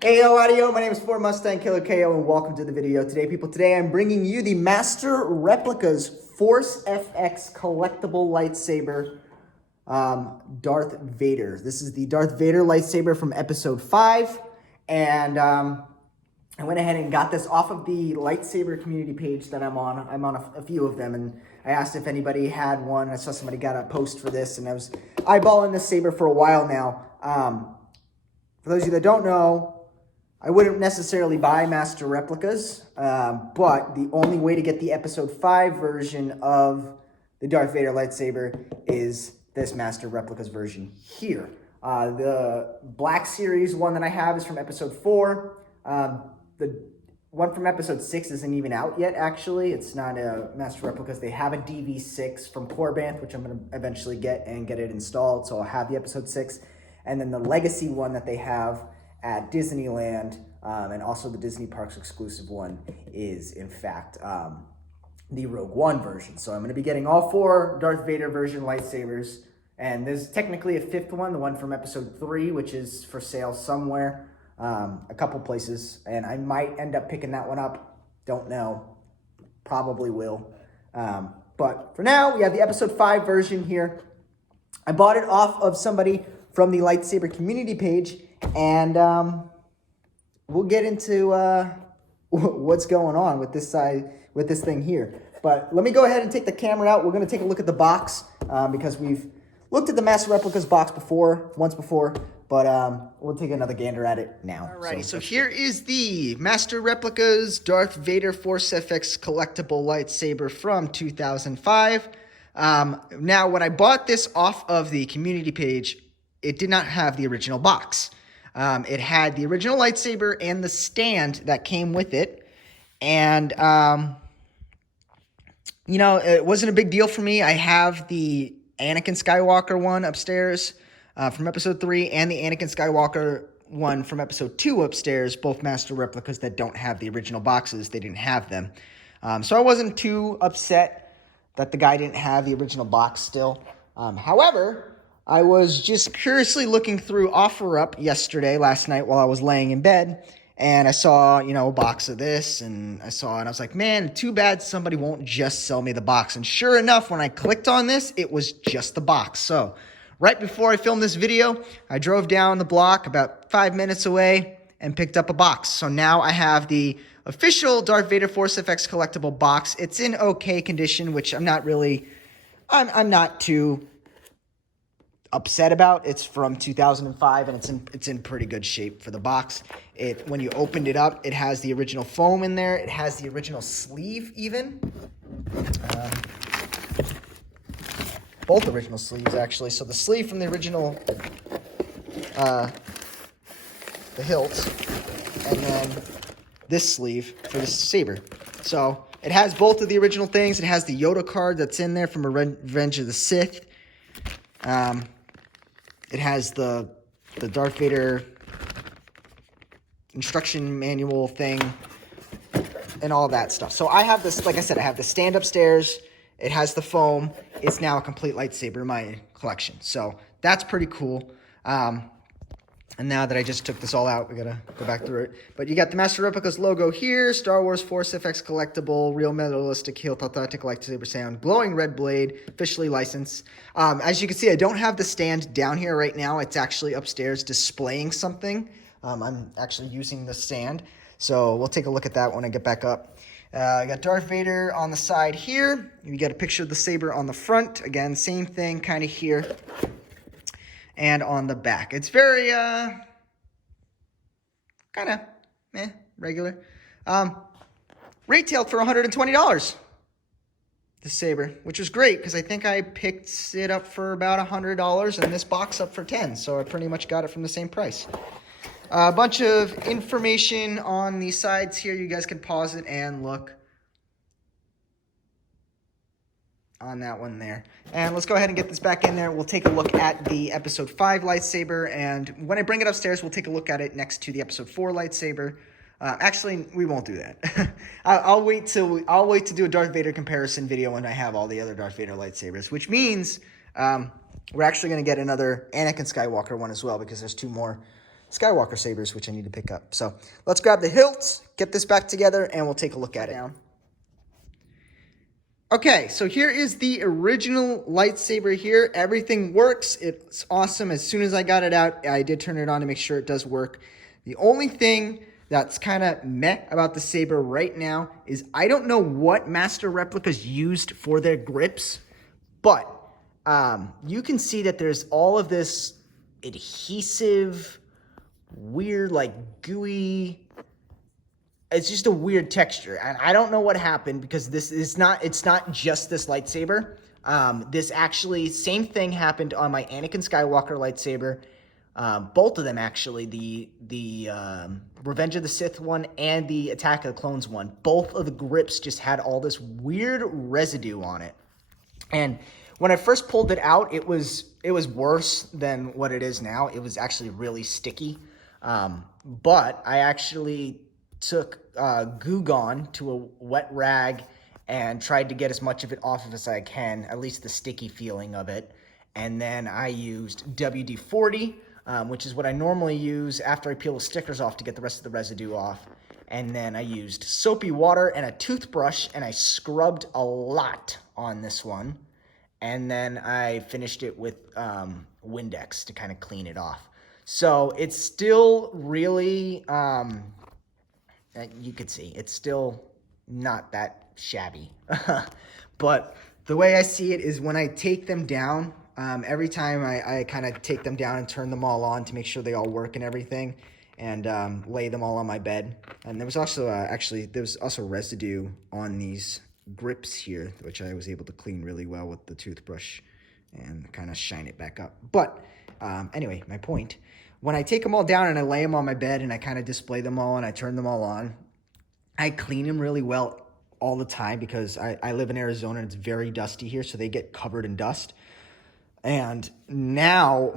Heyo, audio. My name is fordmustangkillerko, and welcome to the video. Today I'm bringing you the Master Replicas Force FX collectible lightsaber, Darth Vader. This is the Darth Vader lightsaber from Episode 5, and I went ahead and got this off of the lightsaber community page that I'm on. I'm on a few of them, and I asked if anybody had one. I saw somebody got a post for this, and I was eyeballing this saber for a while now. For those of you that don't know, I wouldn't necessarily buy Master Replicas, but the only way to get the Episode 5 version of the Darth Vader lightsaber is this Master Replicas version here. The Black Series one that I have is from Episode 4. The one from Episode 6 isn't even out yet, actually. It's not a Master Replicas. They have a DV6 from Corbanth, which I'm going to eventually get it installed, so I'll have the Episode 6. And then the Legacy one that they have at Disneyland, and also the Disney Parks exclusive one, is in fact the Rogue One version. So I'm going to be getting all 4 Darth Vader version lightsabers, and there's technically a 5th one, the one from Episode 3, which is for sale somewhere, a couple places, and I might end up picking that one up. Don't know. Probably will. But for now, we have the Episode 5 version here. I bought it off of somebody from the lightsaber community page, and we'll get into what's going on with this thing here. But let me go ahead and take the camera out. We're going to take a look at the box because we've looked at the Master Replicas box once before, but we'll take another gander at it now. Alrighty, so here is the Master Replicas Darth Vader Force FX collectible lightsaber from 2005. Now, when I bought this off of the community page, it did not have the original box. It had the original lightsaber and the stand that came with it. And, it wasn't a big deal for me. I have the Anakin Skywalker one upstairs from Episode 3 and the Anakin Skywalker one from Episode 2 upstairs, both Master Replicas that don't have the original boxes. They didn't have them. So I wasn't too upset that the guy didn't have the original box still. However, I was just curiously looking through OfferUp last night while I was laying in bed, and I saw, a box of this, and I was like, man, too bad somebody won't just sell me the box. And sure enough, when I clicked on this, it was just the box. So right before I filmed this video, I drove down the block about 5 minutes away and picked up a box. So now I have the official Darth Vader Force FX collectible box. It's in okay condition, which I'm not too upset about. It's from 2005, and it's in pretty good shape for the box. When you opened it up, it has the original foam in there. It has the original sleeve even. Both original sleeves, actually. So the sleeve from the original, the hilt, and then this sleeve for the saber. So it has both of the original things. It has the Yoda card that's in there from Revenge of the Sith. It has the Darth Vader instruction manual thing and all that stuff. So I have this, like I said, I have the stand upstairs. It has the foam. It's now a complete lightsaber in my collection. So that's pretty cool. And now that I just took this all out, we gotta go back through it. But you got the Master Replicas logo here, Star Wars Force FX collectible, real metalistic hilt, authentic lightsaber sound, glowing red blade, officially licensed. As you can see, I don't have the stand down here right now. It's actually upstairs displaying something. I'm actually using the stand. So we'll take a look at that when I get back up. I got Darth Vader on the side here. You got a picture of the saber on the front. Again, same thing kind of here. And on the back. It's very, kind of, regular. Retailed for $120, this saber, which was great, because I think I picked it up for about $100, and this box up for $10, so I pretty much got it from the same price. A bunch of information on the sides here. You guys can pause it and look on that one there. And let's go ahead and get this back in there. We'll take a look at the Episode 5 lightsaber, and when I bring it upstairs, we'll take a look at it next to the Episode 4 lightsaber. Actually, we won't do that. I'll wait to do a Darth Vader comparison video when I have all the other Darth Vader lightsabers, which means we're actually going to get another Anakin Skywalker one as well, because there's 2 more Skywalker sabers, which I need to pick up. So let's grab the hilts, get this back together, and we'll take a look at it. Okay, so here is the original lightsaber here. Everything works. It's awesome. As soon as I got it out, I did turn it on to make sure it does work. The only thing that's kind of meh about the saber right now is I don't know what Master Replicas used for their grips, but you can see that there's all of this adhesive, weird, like gooey. It's just a weird texture, and I don't know what happened because it's not just this lightsaber. This actually, same thing happened on my Anakin Skywalker lightsaber. Both of them actually, the Revenge of the Sith one and the Attack of the Clones one. Both of the grips just had all this weird residue on it, and when I first pulled it out, it was worse than what it is now. It was actually really sticky, but I actually took Goo Gone to a wet rag and tried to get as much of it off of as I can, at least the sticky feeling of it. And then I used WD-40, which is what I normally use after I peel the stickers off to get the rest of the residue off. And then I used soapy water and a toothbrush, and I scrubbed a lot on this one. And then I finished it with Windex to kind of clean it off. So it's still really... you could see it's still not that shabby. But the way I see it is when I take them down, every time I kind of take them down and turn them all on to make sure they all work and everything, and lay them all on my bed. And there was also there was also residue on these grips here, which I was able to clean really well with the toothbrush and kind of shine it back up. But anyway, my point. When I take them all down and I lay them on my bed and I kind of display them all and I turn them all on, I clean them really well all the time because I live in Arizona and it's very dusty here, so they get covered in dust. And now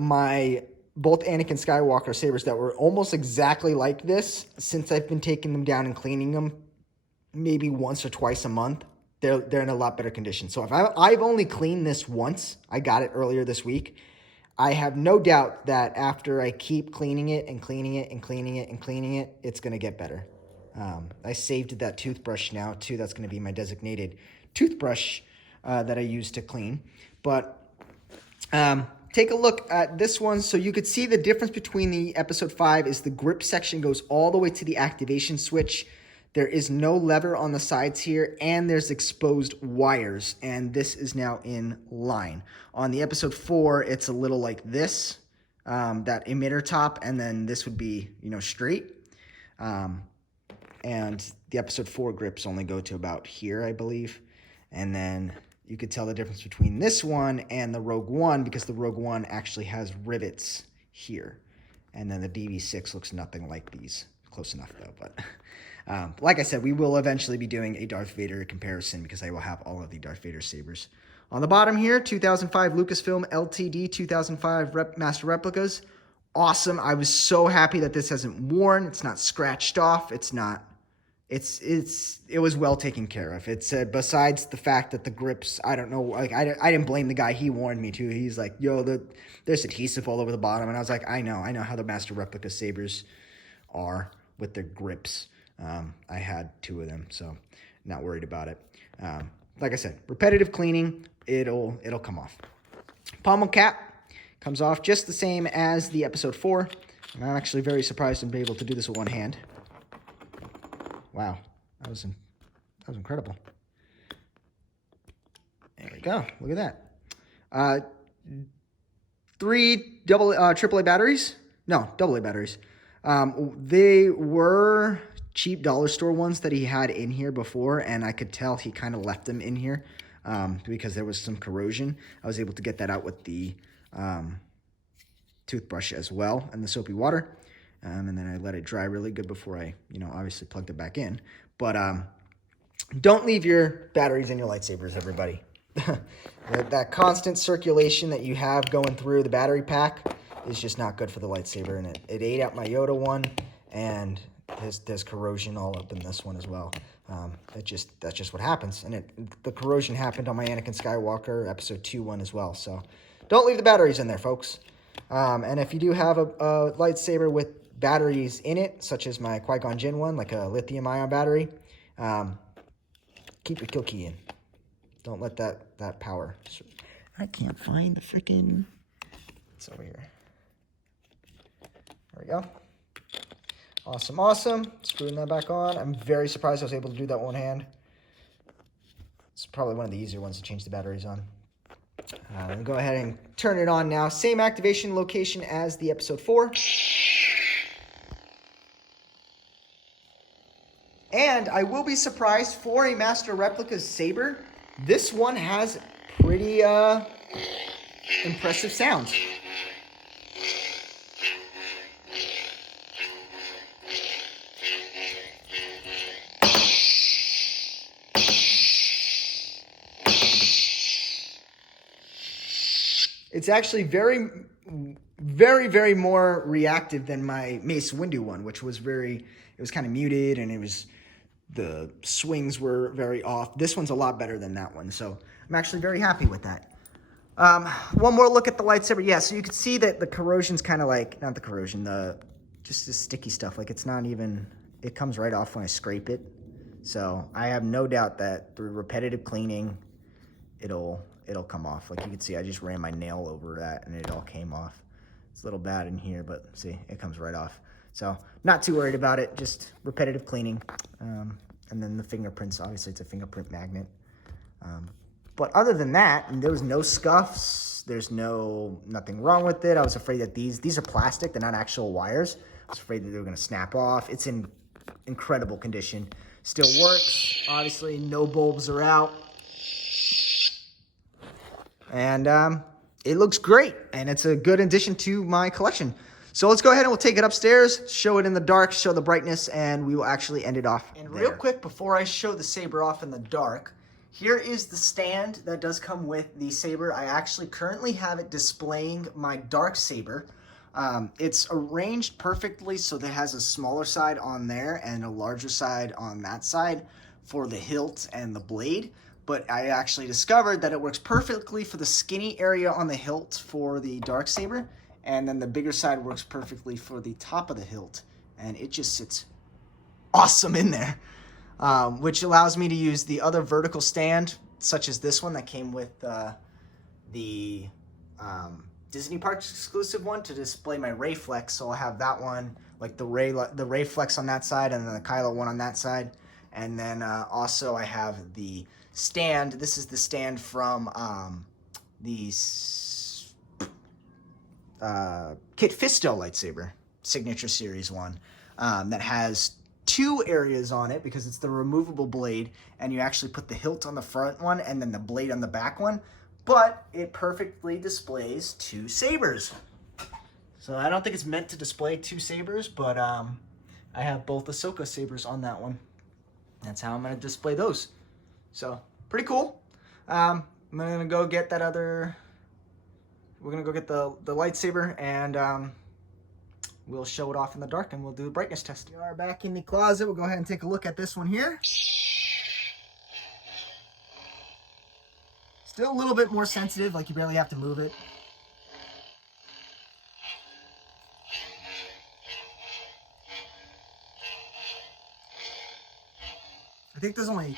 both Anakin Skywalker sabers that were almost exactly like this, since I've been taking them down and cleaning them maybe once or twice a month, they're in a lot better condition. So if I've only cleaned this once, I got it earlier this week, I have no doubt that after I keep cleaning it and cleaning it and cleaning it and cleaning it, it's going to get better. I saved that toothbrush now, too. That's going to be my designated toothbrush that I use to clean. But take a look at this one. So you could see the difference between the episode 5 is the grip section goes all the way to the activation switch. There is no lever on the sides here, and there's exposed wires, and this is now in line. On the episode 4, it's a little like this, that emitter top, and then this would be, straight. And the episode 4 grips only go to about here, I believe. And then you could tell the difference between this one and the Rogue One because the Rogue One actually has rivets here. And then the DV6 looks nothing like these. Close enough, though, but... like I said, we will eventually be doing a Darth Vader comparison because I will have all of the Darth Vader sabers. On the bottom here, 2005 Lucasfilm LTD 2005 Master Replicas. Awesome. I was so happy that this hasn't worn. It's not scratched off. It was well taken care of. It's besides the fact that the grips, I don't know, like I didn't blame the guy. He warned me too. He's like, yo, there's adhesive all over the bottom. And I was like, I know how the Master Replica sabers are with their grips. I had 2 of them, so not worried about it. Like I said, repetitive cleaning, it'll come off. Pommel cap comes off just the same as the episode 4. And I'm actually very surprised to be able to do this with one hand. Wow, that was incredible. There we go. Look at that. 3 AAA batteries. No, AA batteries. They were cheap dollar store ones that he had in here before, and I could tell he kind of left them in here because there was some corrosion. I was able to get that out with the toothbrush as well and the soapy water. And then I let it dry really good before I, obviously plugged it back in. But don't leave your batteries in your lightsabers, everybody. That constant circulation that you have going through the battery pack is just not good for the lightsaber. And it ate out my Yoda one, and there's corrosion all up in this one as well. That's just what happens. And the corrosion happened on my Anakin Skywalker episode 2 one as well. So don't leave the batteries in there, folks. And if you do have a lightsaber with batteries in it, such as my Qui-Gon Jinn one, like a lithium-ion battery. Keep your kill key in. Don't let that power. I can't find the freaking. It's over here. There we go. Awesome, awesome. Screwing that back on. I'm very surprised I was able to do that one hand. It's probably one of the easier ones to change the batteries on. Let me go ahead and turn it on now. Same activation location as the episode 4. And I will be surprised, for a Master Replicas saber, this one has pretty impressive sounds. It's actually very, very more reactive than my Mace Windu one, which was it was kind of muted, and the swings were very off. This one's a lot better than that one, so I'm actually very happy with that. One more look at the lightsaber. Yeah, so you can see that the corrosion's kind of like, not the corrosion, just the sticky stuff. Like, it's not even, it comes right off when I scrape it. So I have no doubt that through repetitive cleaning, it'll come off. Like you can see, I just ran my nail over that and it all came off. It's a little bad in here, but see, it comes right off. So not too worried about it, just repetitive cleaning. And then the fingerprints, obviously it's a fingerprint magnet. But other than that, there was no scuffs. There's nothing wrong with it. I was afraid that these are plastic, they're not actual wires. I was afraid that they were gonna snap off. It's in incredible condition. Still works, obviously no bulbs are out. And it looks great, and it's a good addition to my collection. So let's go ahead and we'll take it upstairs, show it in the dark, show the brightness, and we will actually end it off there. And real quick, before I show the saber off in the dark, here is the stand that does come with the saber. I actually currently have it displaying my dark saber. It's arranged perfectly so that it has a smaller side on there and a larger side on that side for the hilt and the blade. But I actually discovered that it works perfectly for the skinny area on the hilt for the Darksaber, and then the bigger side works perfectly for the top of the hilt, and it just sits awesome in there, which allows me to use the other vertical stand, such as this one that came with the Disney Parks exclusive one, to display my Ray Flex. So I'll have that one, like the Ray Flex on that side, and then the Kylo one on that side, and then also I have the stand. This is the stand from the Kit Fisto lightsaber, Signature Series one, that has 2 areas on it because it's the removable blade, and you actually put the hilt on the front one and then the blade on the back one, but it perfectly displays 2 sabers. So I don't think it's meant to display 2 sabers, but I have both Ahsoka sabers on that one. That's how I'm going to display those. So, pretty cool. I'm going to go get that other... We're going to go get the lightsaber, and we'll show it off in the dark, and we'll do a brightness test. We are back in the closet. We'll go ahead and take a look at this one here. Still a little bit more sensitive, like you barely have to move it. I think there's only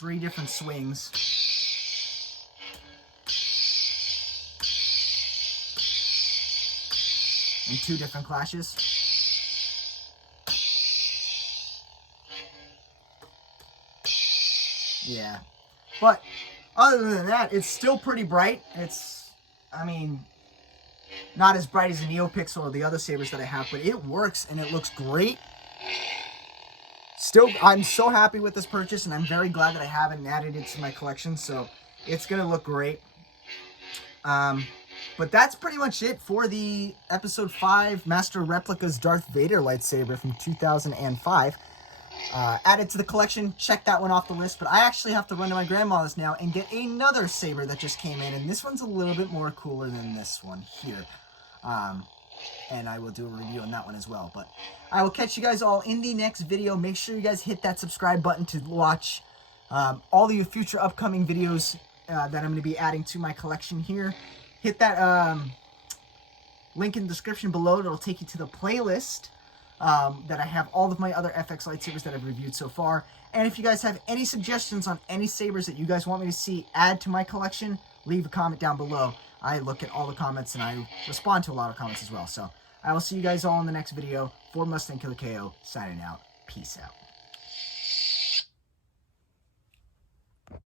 3 different swings. And 2 different clashes. Yeah. But other than that, it's still pretty bright. It's, I mean, not as bright as the NeoPixel or the other sabers that I have, but it works and it looks great. Still, I'm so happy with this purchase, and I'm very glad that I have it and added it to my collection, so it's going to look great. But that's pretty much it for the Episode 5 Master Replicas Darth Vader lightsaber from 2005. Added to the collection, check that one off the list, but I actually have to run to my grandma's now and get another saber that just came in, and this one's a little bit more cooler than this one here. And I will do a review on that one as well. But I will catch you guys all in the next video. Make sure you guys hit that subscribe button to watch all the future upcoming videos that I'm going to be adding to my collection here. hit that link in the description below. It'll take you to the playlist that I have all of my other FX lightsabers that I've reviewed so far. And if you guys have any suggestions on any sabers that you guys want me to see add to my collection, leave a comment down below. I look at all the comments and I respond to a lot of comments as well. So I will see you guys all in the next video. Ford Mustang Killer KO signing out. Peace out.